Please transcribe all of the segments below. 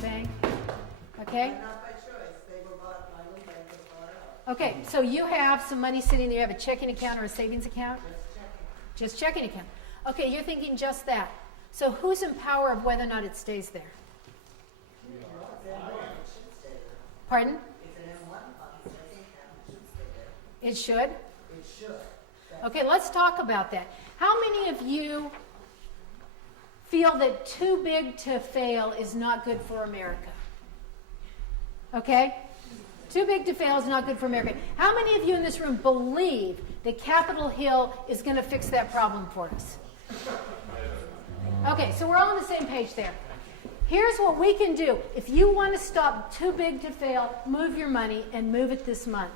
Bank. Okay? Not by choice. They were bought by Little Bank and bought out. Okay, so you have some money sitting there. You have a checking account or a savings account? Just checking. Just checking account. Okay, you're thinking just that. So who's in power of whether or not it stays there? Pardon? It's an M1 fund, so I think that should stay there. It should? It should. Okay, let's talk about that. How many of you feel that too big to fail is not good for America? Okay? Too big to fail is not good for America. How many of you in this room believe that Capitol Hill is going to fix that problem for us? Okay, so we're all on the same page there. Here's what we can do. If you want to stop too big to fail, move your money and move it this month.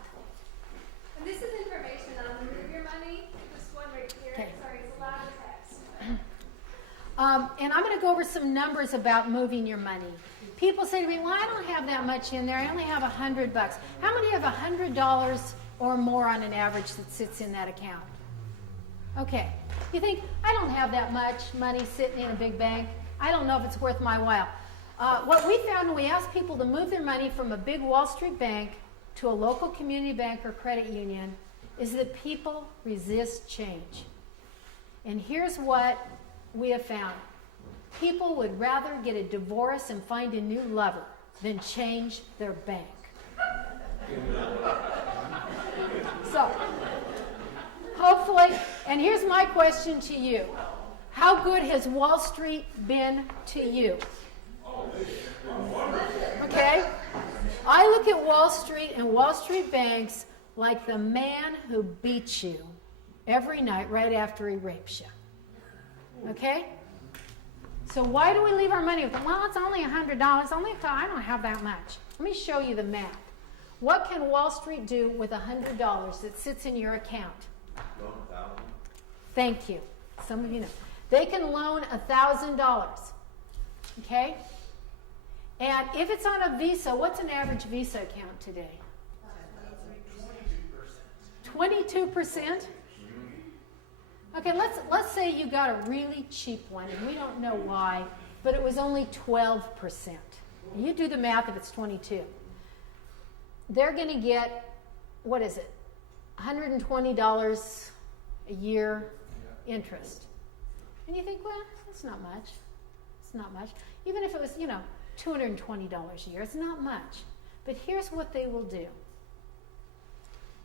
And this is information on move your money. This one right here. Okay. Sorry, it's a lot of text. And I'm going to go over some numbers about moving your money. People say to me, well, I don't have that much in there. I only have $100. How many have $100 or more on an average that sits in that account? Okay. You think, I don't have that much money sitting in a big bank. I don't know if it's worth my while. What we found when we asked people to move their money from a big Wall Street bank to a local community bank or credit union is that people resist change. And here's what we have found. People would rather get a divorce and find a new lover than change their bank. So, hopefully, and here's my question to you. How good has Wall Street been to you? Okay? I look at Wall Street and Wall Street banks like the man who beats you every night right after he rapes you. Okay? So why do we leave our money with them? Well, it's only $100. I don't have that much. Let me show you the math. What can Wall Street do with $100 that sits in your account? Loan $1,000. Thank you. Some of you know. They can loan $1,000. Okay? And if it's on a Visa, what's an average Visa account today? 22%. 22%? Okay, let's say you got a really cheap one, and we don't know why, but it was only 12%. You do the math if it's 22. They're going to get, what is it, $120 a year interest. And you think, well, that's not much. It's not much. Even if it was, $220 a year, it's not much. But here's what they will do.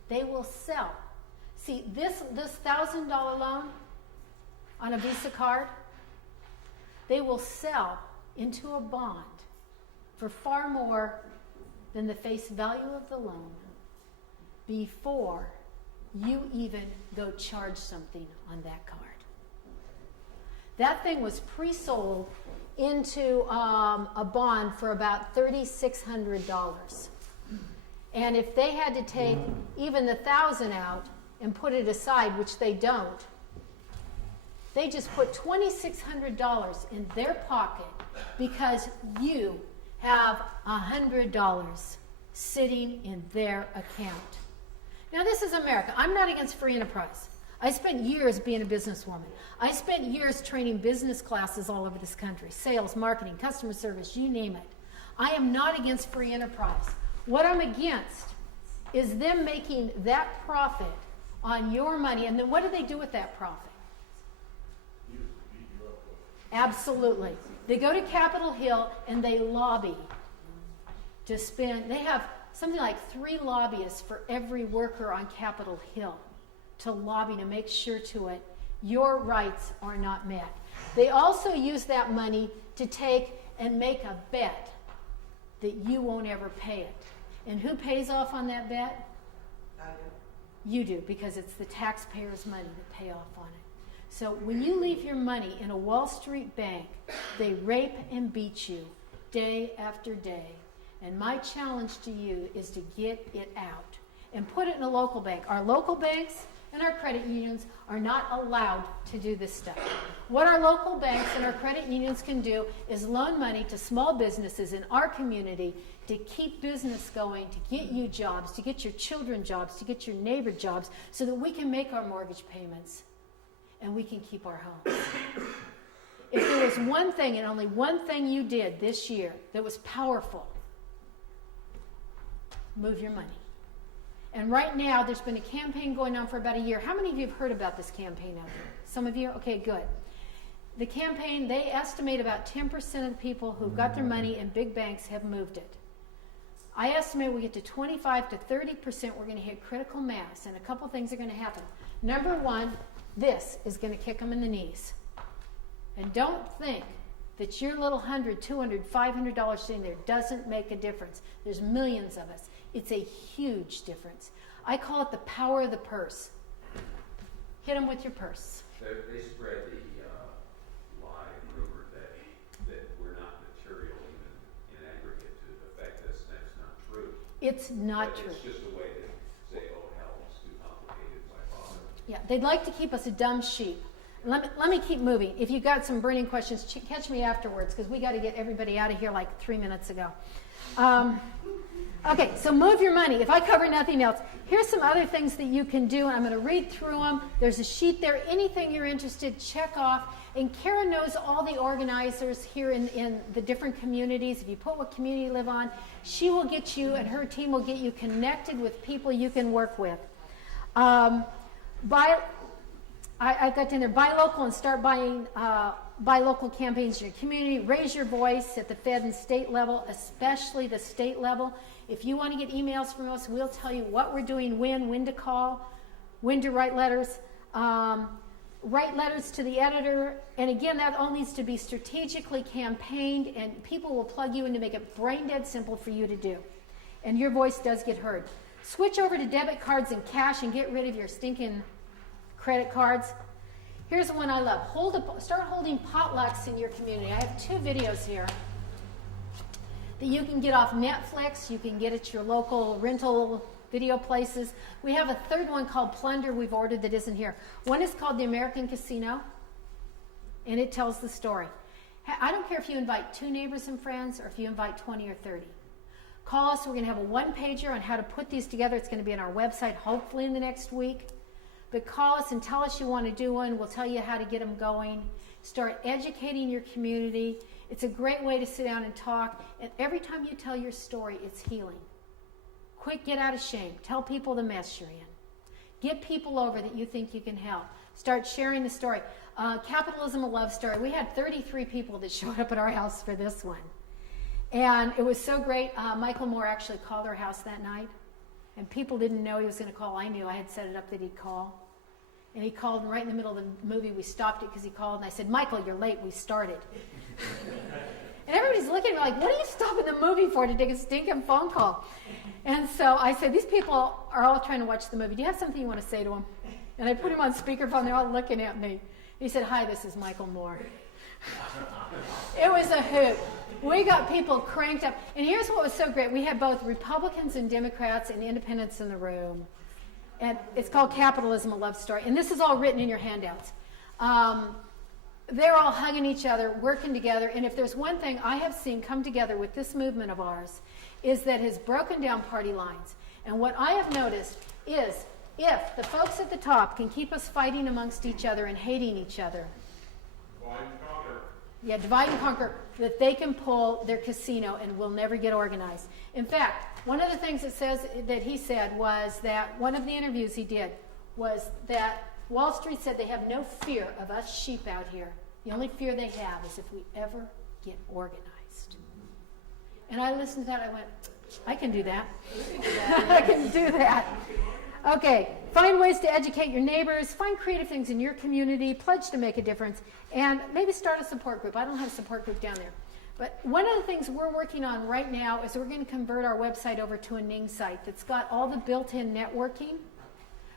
They will sell. See, this $1,000 loan on a Visa card, they will sell into a bond for far more than the face value of the loan before you even go charge something on that card. That thing was pre-sold into a bond for about $3,600. And if they had to take even the $1,000 out and put it aside, which they don't, they just put $2,600 in their pocket because you have $100 sitting in their account. Now, this is America. I'm not against free enterprise. I spent years being a businesswoman. I spent years training business classes all over this country, sales, marketing, customer service, you name it. I am not against free enterprise. What I'm against is them making that profit on your money, and then what do they do with that profit? Absolutely. They go to Capitol Hill and they lobby to spend, they have something like 3 lobbyists for every worker on Capitol Hill to lobby to make sure to it your rights are not met. They also use that money to take and make a bet that you won't ever pay it. And who pays off on that bet? I do. You do, because it's the taxpayers' money that pay off on it. So when you leave your money in a Wall Street bank, they rape and beat you day after day. And my challenge to you is to get it out and put it in a local bank. Our local banks and our credit unions are not allowed to do this stuff. What our local banks and our credit unions can do is loan money to small businesses in our community to keep business going, to get you jobs, to get your children jobs, to get your neighbor jobs, so that we can make our mortgage payments and we can keep our homes. If there was one thing and only one thing you did this year that was powerful, move your money. And right now, there's been a campaign going on for about a year. How many of you have heard about this campaign out there? Some of you? Okay, good. The campaign, they estimate about 10% of the people who've got their money in big banks have moved it. I estimate we get to 25 to 30%, we're going to hit critical mass, and a couple things are going to happen. Number one, this is going to kick them in the knees. And don't think that your little $100, $200, $500 sitting there doesn't make a difference. There's millions of us. It's a huge difference. I call it the power of the purse. Hit them with your purse. They spread the lie and rumor that we're not material even in aggregate to affect us. That's not true. It's not true. It's just a way to say, oh hell, it's too complicated, why bother? Yeah, they'd like to keep us a dumb sheep. Let me keep moving. If you've got some burning questions, catch me afterwards, because we got to get everybody out of here like 3 minutes ago. Okay, so move your money. If I cover nothing else, here's some other things that you can do, and I'm going to read through them. There's a sheet there. Anything you're interested, check off. And Kara knows all the organizers here in the different communities. If you put what community you live on, she will get you, and her team will get you connected with people you can work with. I've got in there, buy local and start buying buy local campaigns in your community. Raise your voice at the Fed and state level, especially the state level. If you want to get emails from us, we'll tell you what we're doing, when to call, when to write letters. Write letters to the editor. And again, that all needs to be strategically campaigned, and people will plug you in to make it brain dead simple for you to do. And your voice does get heard. Switch over to debit cards and cash and get rid of your stinking credit cards. Here's the one I love. Start holding potlucks in your community. I have 2 videos here that you can get off Netflix. You can get at your local rental video places. We have a 3rd one called Plunder we've ordered that isn't here. One is called The American Casino, and it tells the story. I don't care if you invite 2 neighbors and friends or if you invite 20 or 30. Call us. We're going to have a 1-pager on how to put these together. It's going to be on our website hopefully in the next week. But call us and tell us you want to do one. We'll tell you how to get them going. Start educating your community. It's a great way to sit down and talk. And every time you tell your story, it's healing. Quit, get out of shame. Tell people the mess you're in. Get people over that you think you can help. Start sharing the story. Capitalism, a love story. We had 33 people that showed up at our house for this one. And it was so great. Michael Moore actually called our house that night. And people didn't know he was going to call. I knew. I had set it up that he'd call. And he called, and right in the middle of the movie, we stopped it because he called, and I said, Michael, you're late. We started. And everybody's looking at me like, what are you stopping the movie for, to take a stinking phone call? And so I said, these people are all trying to watch the movie. Do you have something you want to say to them? And I put him on speakerphone. They're all looking at me. He said, hi, this is Michael Moore. It was a hoot. We got people cranked up. And here's what was so great. We had both Republicans and Democrats and independents in the room. And it's called Capitalism, a Love Story. And this is all written in your handouts. They're all hugging each other, working together. And if there's one thing I have seen come together with this movement of ours, is that it has broken down party lines. And what I have noticed is if the folks at the top can keep us fighting amongst each other and hating each other, divide and conquer, that they can pull their casino and will never get organized. In fact, one of the things that he said was that one of the interviews he did was that Wall Street said they have no fear of us sheep out here. The only fear they have is if we ever get organized. And I listened to that. I went, I can do that. I can do that. Okay, find ways to educate your neighbors, find creative things in your community, pledge to make a difference, and maybe start a support group. I don't have a support group down there. But one of the things we're working on right now is we're going to convert our website over to a Ning site that's got all the built-in networking,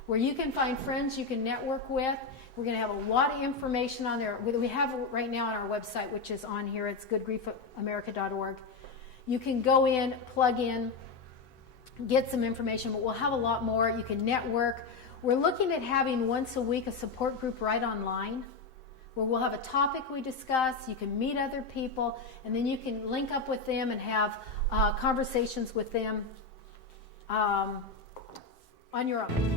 where you can find friends you can network with. We're going to have a lot of information on there. We have right now on our website, which is on here. It's goodgriefamerica.org. You can go in, plug in, get some information, but we'll have a lot more. You can network. We're looking at having once a week a support group right online where we'll have a topic we discuss. You can meet other people, and then you can link up with them and have conversations with them on your own.